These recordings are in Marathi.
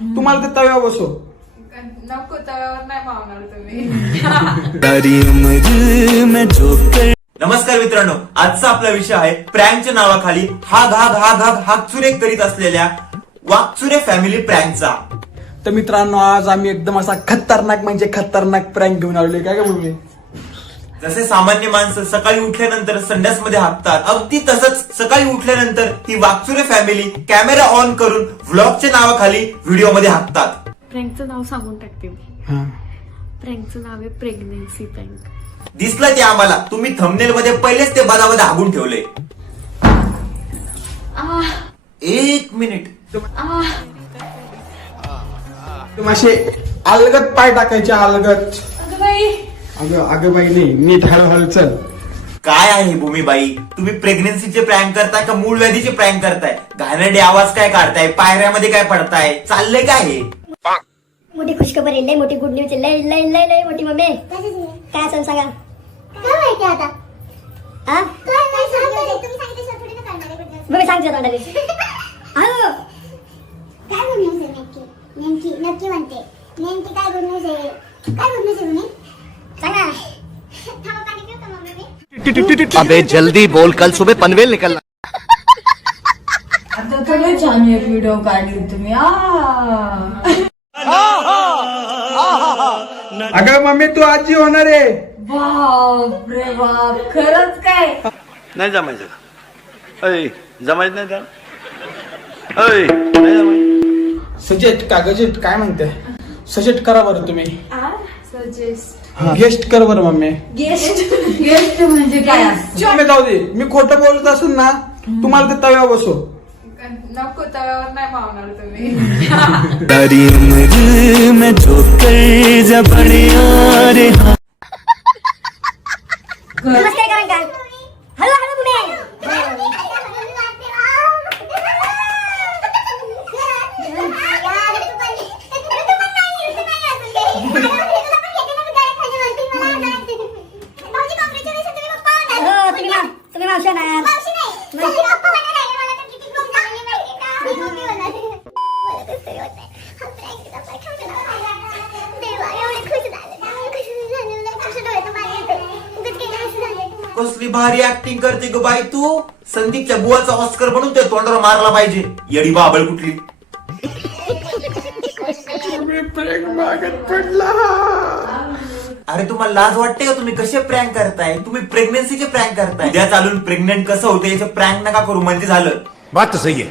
तुम्हाला ते तव्या बसो. नको, तव्यावर नाही मावणार तुम्ही. नमस्कार मित्रांनो, आजचा आपला विषय आहे प्रँकच्या नावाखाली हागचुरे करीत असलेल्या वाकचुरे फॅमिली प्रँकचा. तर मित्रांनो, आज आम्ही एकदम असा खतरनाक म्हणजे खतरनाक प्रँक घेऊन आलोय. काय बोलले, जसे सामान्य माणसं सकाळी उठल्यानंतर संडास मध्ये हाकतात, अगदी तसंच सकाळी उठल्यानंतर ही वाकचुरे फॅमिली कॅमेरा ऑन करून व्लॉगच्या नावाखाली व्हिडिओ मध्ये हाकतात. प्रँकचं नाव सांगून टाकते मी. प्रँकचं नाव आहे प्रेग्नेन्सी प्रँक. दिसलं ते आम्हाला. तुम्ही थंबनेल मध्ये पहिलेच ते बदाबदा हागून ठेवले. एक मिनिट, तुम्ही असे अलगत पाय टाकायचे, अलगत. अगं बाई नाही, नीट हळूहळू चल. काय आहे भूमीबाई, तुम्ही प्रेग्नेन्सीचे प्रँक करताय का मूळ व्याधीचे प्रँक करताय? घाणेरडे आवाज काय काढताय, पायऱ्यामध्ये काय पडताय, चाललंय काय हे? मोठी खुशखबर आहे, लय मोठी गुड न्यूज आहे, लय लय लय लय मोठी. मम्मी काय असं सांगा, काय माहिती आता? हा काय सांगितलं तुम्ही? सांगितलं थोडी ना करणार आहे. मम्मी सांगते तोंडाने. अहो काय गुड न्यूज आहे? नेमकी नक्की म्हणते, नेमकी काय गुड न्यूज आहे? काय गुड न्यूज आहे म्हणे? सांगा. थांबा, पाणी पिऊ का मम्मी? अबे जल्दी बोल, कल सुबह पनवेल निकलना. आता तुला छान एक व्हिडिओ काढली तुम्ही. अगं मम्मी, तू आजी होणार आहे. बाप रे बाप, खरंच काय? नाही जमायचं. जमायचं नाही त्याला. नाही जमायचं. सजेस्ट का गजेट काय म्हणते? सजेस्ट करा बरं तुम्ही. सजेस्ट गेस्ट कर बरं मम्मी. गेस्ट म्हणजे काय असतं? मम्मी जाऊ दे, मी खोटं बोलत असून ना तुम्हाला ते तव्या बसो. नको, तव्यावर नाही मावणार तुम्ही. नमस्कार करा का? Hello hello Pune. तुम्ही मावशी ना. कसली भारी ऍक्टिंग करते ग बाई तू. संदीपच्या बुवाचा ऑस्कर बनून ते तोंडावर मारला पाहिजे. येडी बाबळ कुठली. अरे तुम्हाला लाज वाटते का? तुम्ही कसे प्रँक करताय? तुम्ही प्रेग्नेन्सीचे प्रँक करताय. उद्या चालून प्रेग्नेंट कसं होतं याचे प्रँक नका करू, म्हणजे झालं. बात तो सही है.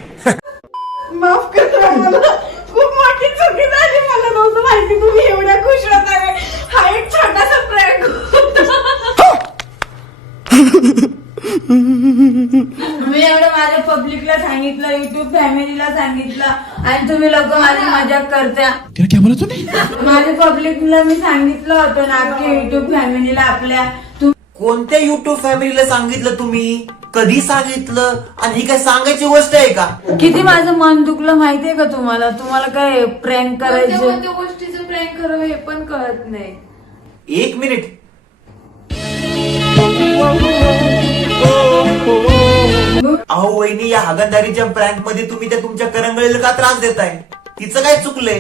माफ करा मला, खूप मोठी चुकी झाली. मला नव्हतं माहिती तुम्ही एवढ्या खुश होता. हा एक छोटासा प्रँक होता. मी एवढं माझ्या पब्लिकला सांगितलं, युट्यूब फॅमिलीला सांगितलं, आणि तुम्ही लोक माझी मजाक करत्या. माझ्या पब्लिकला मी सांगितलं होतं ना की युट्यूब फॅमिलीला आपल्या. कोणत्या युट्यूब फॅमिलीला सांगितलं तुम्ही? कधी सांगितलं? आणि ही काय सांगायची गोष्ट आहे का? किती माझं मन दुखलं माहितीये का तुम्हाला? तुम्हाला काय प्रँक करायचं, कोणत्या गोष्टीचं प्रँक करावं हे पण कळत नाही. एक मिनिट, अहो वहिनी, या हागणदारीच्या प्रँक मध्ये तुम्ही त्या तुमच्या करंगळीला का त्रास देताय? तिचं काय चुकलंय?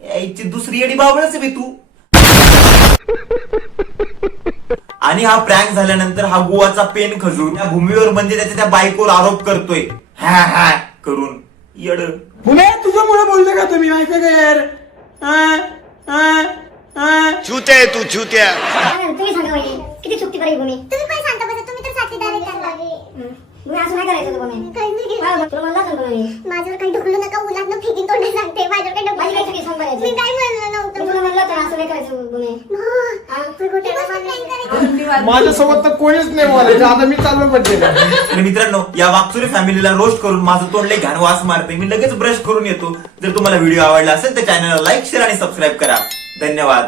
याची दुसरी येडी बाबळच आहे तू. आणि हा प्रँक झाल्यानंतर हा गुवाचा पेन खजून त्या भूमीवर म्हणजे त्याच्या बायकोवर आरोप करतोय हा करून. येड पुणे, तुझ्यामुळे बोलले का तुम्ही? माहिती का यार? चूत्या है तू, चूत्या. तुम्ही सांगा वहिनी, किती चुकती करी भूमी. तुम्ही पण सांगता बस, तुम्ही तर साथीदार आहे त्यांना. मी असं नाही करायचं तुम्ही. तुला म्हणला सांगतो मी. माझ्यावर काही ढकलू नका, उलाटनं फेकीन तोंड सांगते. माझ्यावर काही ढकलू नका. मी काय म्हणलं नव्हतं. तुला म्हणलं तर असं नाही करायचं तुम्ही. माझ्यासोबत तर कोणीच नाही बोलायचं. आता मी चालू पडले. तर मित्रांनो, या वाकचुरे फॅमिलीला रोस्ट करून माझं तोंड लय घाण वास मारते. मी लगेच ब्रश करून येतो. जर तुम्हाला व्हिडिओ आवडला असेल तर चॅनलला लाईक, शेअर आणि सबस्क्राईब करा. धन्यवाद.